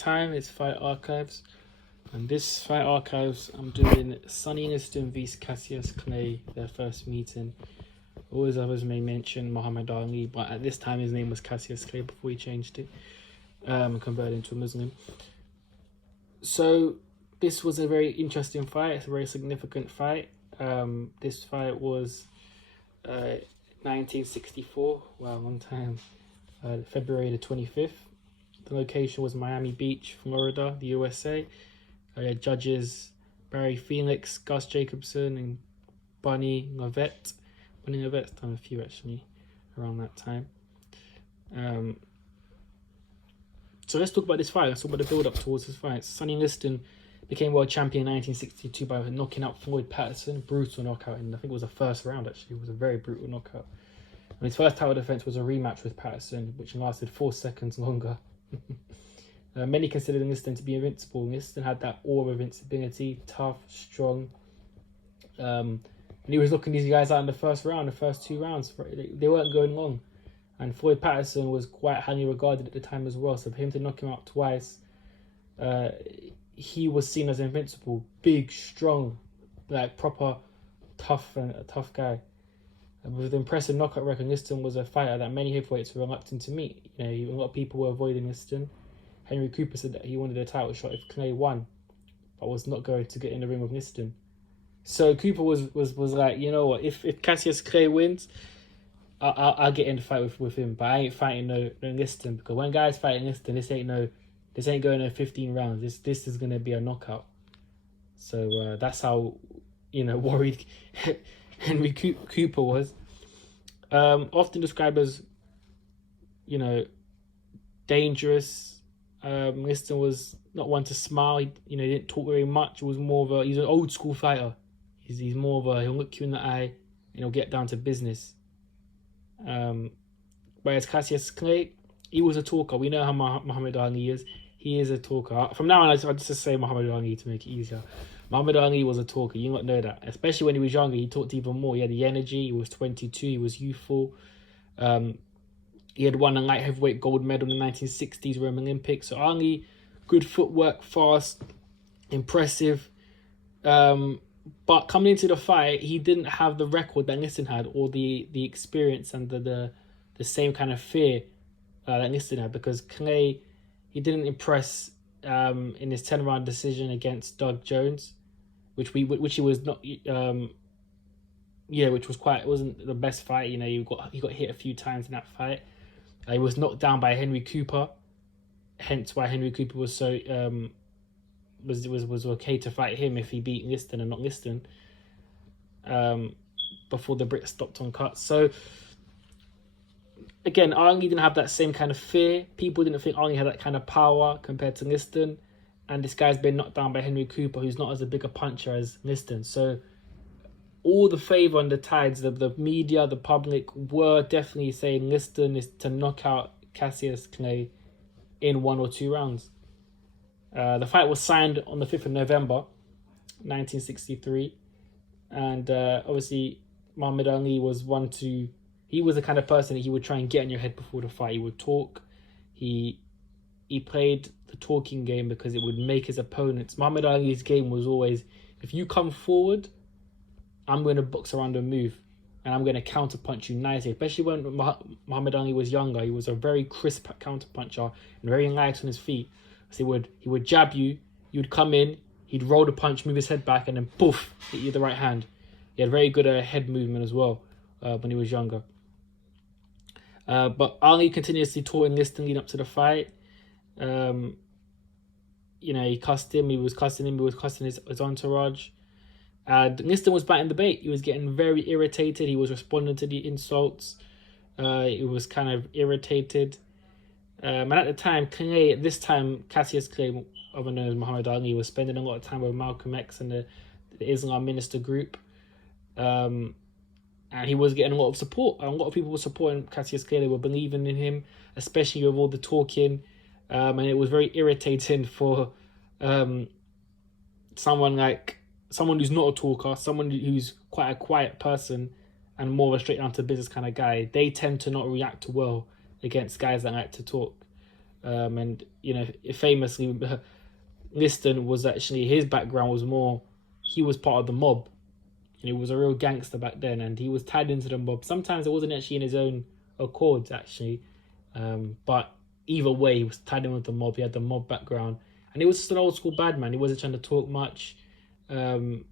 time. It's Fight Archives. And this Fight Archives, I'm doing Sonny Liston vs Cassius Clay, their first meeting. Always others may mention Muhammad Ali, but at this time his name was Cassius Clay before he changed it and converted into a Muslim. So this was a very interesting fight. It's a very significant fight. This fight was 1964. Wow, long time. February the 25th. The location was Miami Beach, Florida, the USA. Judges Barry Phoenix, Gus Jacobson, and Bunny Lovett. Bunny Lovett's done a few actually around that time. So let's talk about this fight. Let's talk about the build-up towards this fight. Sonny Liston became world champion in 1962 by knocking out Floyd Patterson. Brutal knockout, and I think it was the first round actually. It was a very brutal knockout. And his first title defense was a rematch with Patterson, which lasted 4 seconds longer. Many considered Liston to be invincible. Liston had that aura of invincibility, tough, strong. And he was knocking these guys out in the first round, the first 2 rounds. They weren't going long. And Floyd Patterson was quite highly regarded at the time as well. So for him to knock him out twice, he was seen as invincible. Big, strong, like proper tough and a tough guy. And with an impressive knockout record, Liston was a fighter that many heavyweights were reluctant to meet. You know, a lot of people were avoiding Liston. Henry Cooper said that he wanted a title shot if Clay won, but was not going to get in the ring with Liston. So Cooper was like, you know what, if Cassius Clay wins, I'll get in the fight with him, but I ain't fighting no Liston, because when guys fighting Liston, this ain't going no 15 rounds. This is gonna be a knockout. So that's how, you know, worried Henry Cooper was. Often described as, you know, dangerous. Liston was not one to smile. He didn't talk very much. It was more of he's an old school fighter. He's more of he'll look you in the eye and he'll get down to business. Whereas Cassius Clay, he was a talker. We know how Muhammad Ali is. He is a talker. From now on, I'll just say Muhammad Ali to make it easier. Muhammad Ali was a talker. You not know that. Especially when he was younger, he talked even more. He had the energy. He was 22. He was youthful. He had won a light heavyweight gold medal in the 1960s Rome Olympics. So Ali, good footwork, fast, impressive. But coming into the fight, he didn't have the record that Liston had, or the experience and the same kind of fear that Liston had, because Clay, he didn't impress in his 10-round decision against Doug Jones, which he was not. Which was it wasn't the best fight. You know, he got hit a few times in that fight. He was knocked down by Henry Cooper, hence why Henry Cooper was so was okay to fight him if he beat Liston and not Liston. Before the Brits stopped on cuts. So again, Ali didn't have that same kind of fear. People didn't think Ali had that kind of power compared to Liston. And this guy's been knocked down by Henry Cooper, who's not as a bigger puncher as Liston. So all the favour and the tides, the media, the public were definitely saying Liston is to knock out Cassius Clay in 1 or 2 rounds. The fight was signed on the 5th of November, 1963. And obviously, Muhammad Ali was he was the kind of person that he would try and get in your head before the fight. He would talk. He played the talking game because it would make his opponents. Muhammad Ali's game was always, if you come forward, I'm going to box around a move and I'm going to counterpunch you nicely. Especially when Muhammad Ali was younger, he was a very crisp counterpuncher and very light on his feet. So he would jab you, you would come in, he'd roll the punch, move his head back, and then poof, hit you with the right hand. He had very good head movement as well when he was younger. But Ali continuously taught in Liston leading up to the fight. He cussed him, he was cussing his entourage. And Liston was biting the bait. He was getting very irritated. He was responding to the insults. He was kind of irritated. And at the time, Cassius Clay, other known as Muhammad Ali, was spending a lot of time with Malcolm X and the Islam Minister group. And he was getting a lot of support. A lot of people were supporting Cassius Clay. They were believing in him, especially with all the talking. And it was very irritating for someone who's not a talker, someone who's quite a quiet person and more of a straight down to business kind of guy. They tend to not react well against guys that like to talk. And you know, famously, Liston was actually, his background was more, he was part of the mob. And he was a real gangster back then, and he was tied into the mob. Sometimes it wasn't actually in his own accord, actually, but either way, he was tied in with the mob. He had the mob background, and he was just an old school bad man. He wasn't trying to talk much, and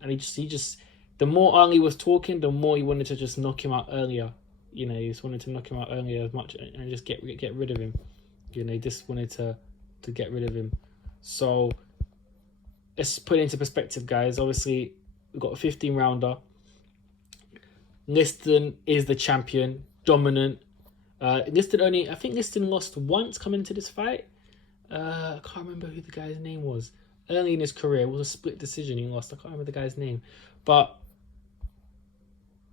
he just, the more Arnie was talking, the more he wanted to just knock him out earlier. You know, he just wanted to knock him out earlier as much and just get rid of him. You know, he just wanted to get rid of him. So let's put it into perspective, guys. Obviously, we've got a 15 rounder. Liston is the champion, dominant. Liston I think Liston lost once coming into this fight. I can't remember who the guy's name was. Early in his career, it was a split decision. He lost. I can't remember the guy's name. But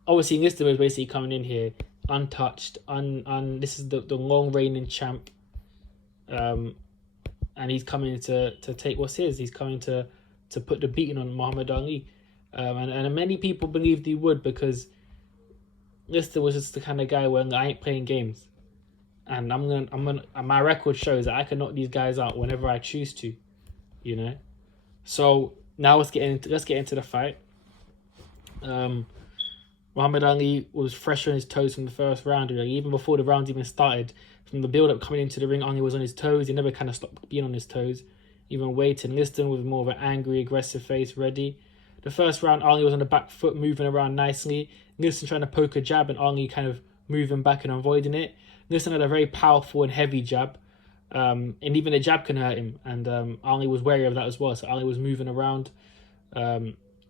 obviously, Liston was basically coming in here untouched. This is the long reigning champ. And he's coming to take what's his. He's coming to put the beating on Muhammad Ali. And many people believed he would, because Liston was just the kind of guy where I ain't playing games, and my record shows that I can knock these guys out whenever I choose to, you know. So now let's get into the fight. Muhammad Ali was fresh on his toes from the first round. Really. Even before the round even started, from the build-up coming into the ring, Ali was on his toes. He never kind of stopped being on his toes, even waiting. Liston was more of an angry, aggressive face, ready. The first round, Ali was on the back foot, moving around nicely. Liston trying to poke a jab, and Ali kind of moving back and avoiding it. Liston had a very powerful and heavy jab, and even the jab can hurt him. And Ali was wary of that as well. So Ali was moving around,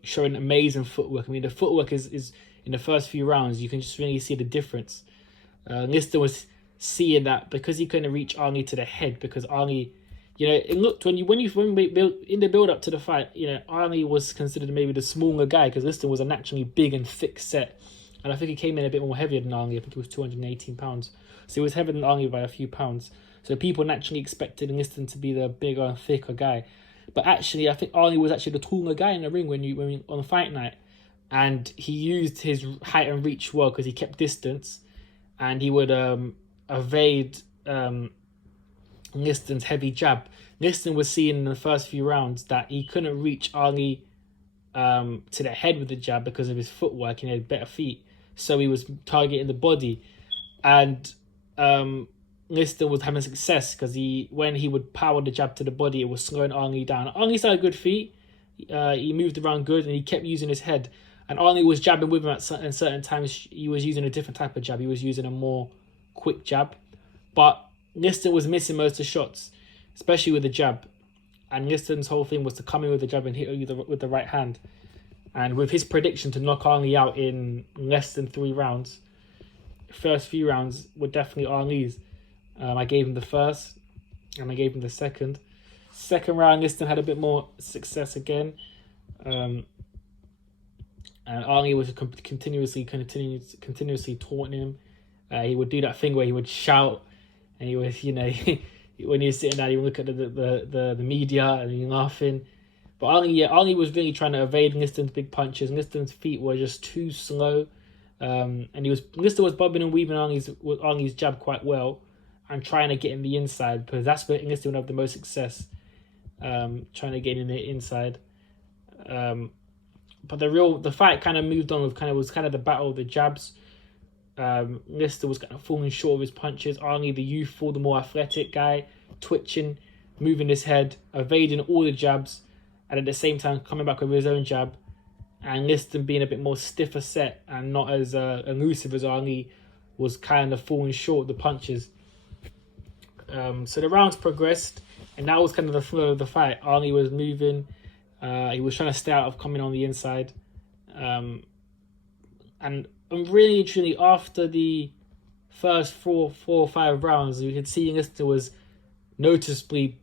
showing amazing footwork. I mean, the footwork is in the first few rounds, you can just really see the difference. Liston was seeing that because he couldn't reach Ali to the head, because Ali, you know, it looked when we built in the build up to the fight, you know, Ali was considered maybe the smaller guy, because Liston was a naturally big and thick set, and I think he came in a bit more heavier than Ali. I think he was 218 pounds, so he was heavier than Ali by a few pounds. So people naturally expected Liston to be the bigger and thicker guy, but actually I think Ali was actually the taller guy in the ring when on fight night, and he used his height and reach well because he kept distance, and he would evade Liston's heavy jab. Liston was seeing in the first few rounds that he couldn't reach Ali to the head with the jab because of his footwork, and he had better feet, so he was targeting the body. And Liston was having success because when he would power the jab to the body, it was slowing Ali down. Ali still had good feet, he moved around good, and he kept using his head. And Ali was jabbing with him at certain times. He was using a different type of jab. He was using a more quick jab. But Liston was missing most of the shots, especially with the jab. And Liston's whole thing was to come in with the jab and hit you with the right hand. And with his prediction to knock Ali out in less than 3 rounds, the first few rounds were definitely Ali's. I gave him the first, and I gave him the second. Second round, Liston had a bit more success again. And Ali was continuously taunting him. He would do that thing where he would shout, and he was, you know, when he was sitting there, he would look at the media and he laughing. But Ali was really trying to evade Liston's big punches, and Liston's feet were just too slow. And Liston was bobbing and weaving Ali's jab quite well, and trying to get in the inside, because that's where Liston would have the most success. Trying to get in the inside. But the fight kind of moved on with the battle of the jabs. Liston was kind of falling short of his punches. Ali, the youthful, the more athletic guy, twitching, moving his head, evading all the jabs, and at the same time coming back with his own jab. And Liston being a bit more stiffer set and not as elusive as Ali, was kind of falling short of the punches. So the rounds progressed, and that was kind of the flow of the fight. Ali was moving. He was trying to stay out of coming on the inside. And really, truly, after the first four or five rounds, you could see Liston was noticeably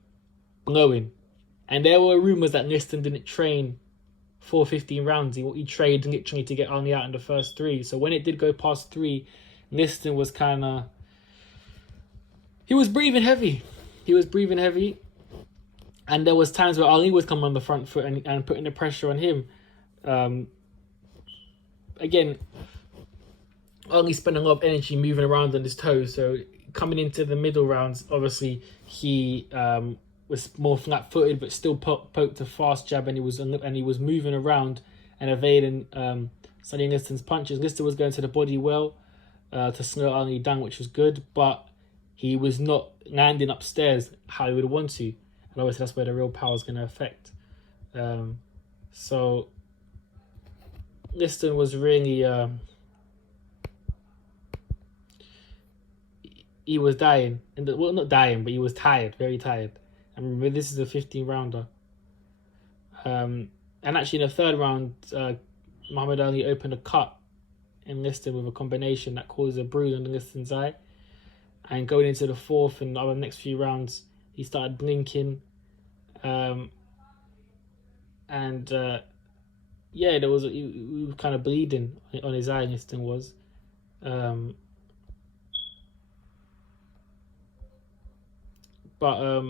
glowing. And there were rumours that Liston didn't train for 15 rounds. He trained literally to get Ali out in the first 3. So when it did go past 3, Liston was kind of... He was breathing heavy. And there was times where Ali was coming on the front foot and putting the pressure on him. Again, Ali spent a lot of energy moving around on his toes, so coming into the middle rounds, obviously he was more flat-footed, but still poked a fast jab, and he was moving around and evading Sonny Liston's punches. Liston was going to the body well to slow Ali down, which was good, but he was not landing upstairs how he would want to, and obviously that's where the real power is going to affect. So Liston was really he was dying, and well, not dying, but he was tired, very tired. And remember, this is a 15-rounder. And actually, in the third round, Muhammad Ali opened a cut in Liston with a combination that caused a bruise on Liston's eye. And going into the fourth and the next few rounds, he started blinking. Yeah, there was he was kind of bleeding on his eye. Liston was. But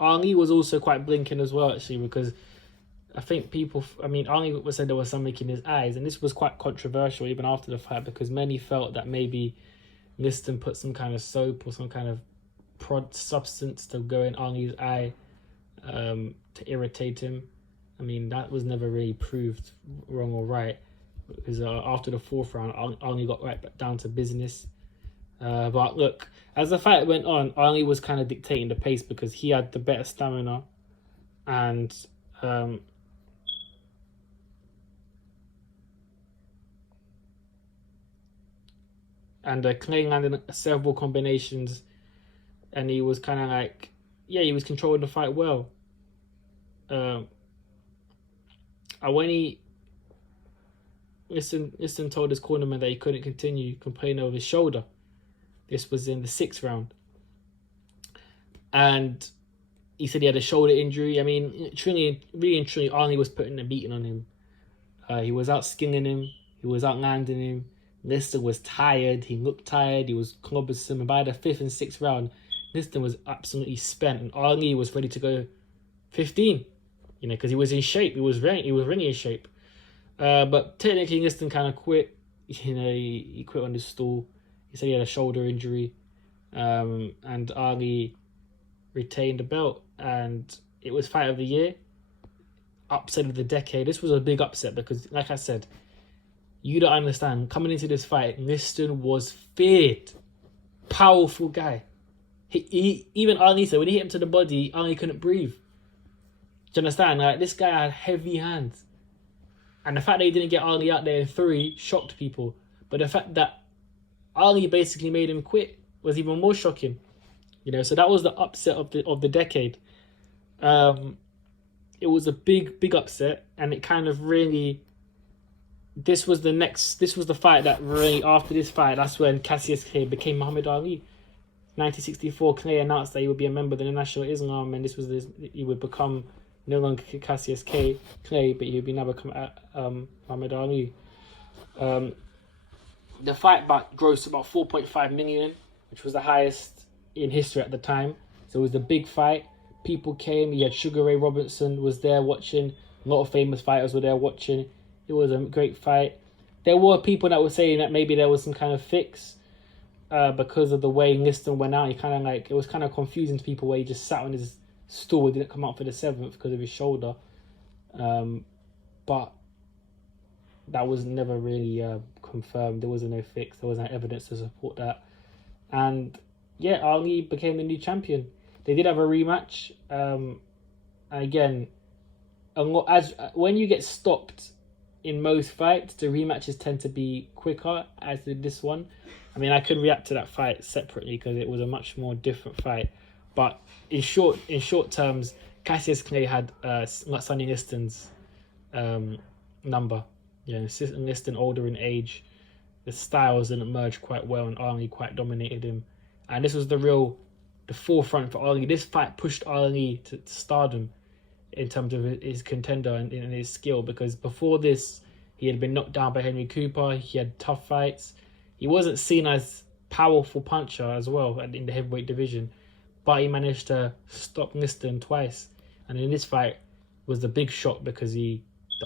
Ali was also quite blinking as well, actually, because I think Ali said there was something in his eyes, and this was quite controversial even after the fight, because many felt that maybe Liston put some kind of soap or some kind of substance to go in Ali's eye to irritate him. I mean, that was never really proved wrong or right, because after the fourth round, Ali got right back down to business. But look, as the fight went on, Ali was kind of dictating the pace because he had the better stamina, and Clay landed several combinations, and he was kind of like, he was controlling the fight well. And when Liston told his cornerman that he couldn't continue, complaining over his shoulder. This was in the 6th round. And he said he had a shoulder injury. I mean, really and truly, Ali was putting a beating on him. He was out skinning him. He was out landing him. Liston was tired. He looked tired. He was cumbersome. And by the 5th and 6th round, Liston was absolutely spent. And Ali was ready to go 15. Because he was in shape. He was really in shape. But technically, Liston kind of quit. He quit on his stool. He said he had a shoulder injury, and Ali retained the belt, and it was fight of the year, upset of the decade. This was a big upset because, like I said, you don't understand. Coming into this fight, Liston was feared, powerful guy. He even Ali said when he hit him to the body, Ali couldn't breathe. Do you understand? Like, this guy had heavy hands, and the fact that he didn't get Ali out there in 3 shocked people. But the fact that Ali basically made him quit was even more shocking, So that was the upset of the decade. It was a big upset, and it kind of really. This was the fight that really, after this fight, that's when Cassius Clay became Muhammad Ali. 1964, Clay announced that he would be a member of the National Islam, and he would become no longer Cassius Clay, but he would now become Muhammad Ali. The fight grossed about 4.5 million, which was the highest in history at the time. So it was a big fight. People came. You had Sugar Ray Robinson was there watching. A lot of famous fighters were there watching. It was a great fight. There were people that were saying that maybe there was some kind of fix because of the way Liston went out. It was kind of confusing to people where he just sat on his stool. He didn't come out for the 7th because of his shoulder. But that was never really confirmed. There wasn't no fix. There wasn't evidence to support that. And Ali became the new champion. They did have a rematch. Again, when you get stopped in most fights, the rematches tend to be quicker, as did this one. I mean, I could react to that fight separately because it was a much more different fight. But in short terms, Cassius Clay had Sonny Liston's number. Liston older in age. The styles didn't merge quite well, and Ali quite dominated him. And this was the forefront for Ali. This fight pushed Ali to stardom in terms of his contender and his skill, because before this, he had been knocked down by Henry Cooper. He had tough fights. He wasn't seen as powerful puncher as well in the heavyweight division, but he managed to stop Liston twice. And in this fight was the big shock because the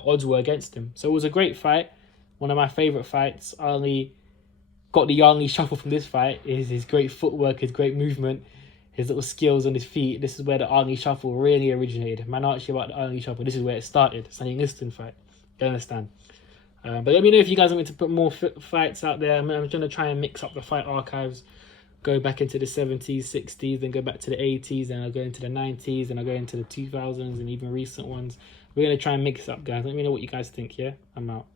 odds were against him. So it was a great fight, one of my favourite fights. Ali got the Arnie shuffle from this fight is his great footwork, his great movement, his little skills on his feet. This is where the Arnie shuffle really originated. Man, I asked you about the Arnie shuffle. This is where it started. Sonny Liston fight. You understand? But let me know if you guys want me to put more fights out there. I'm going to try and mix up the fight archives. Go back into the 70s, 60s, then go back to the 80s, then I'll go into the 90s, and I'll go into the 2000s and even recent ones. We're going to try and mix it up, guys. Let me know what you guys think, yeah? I'm out.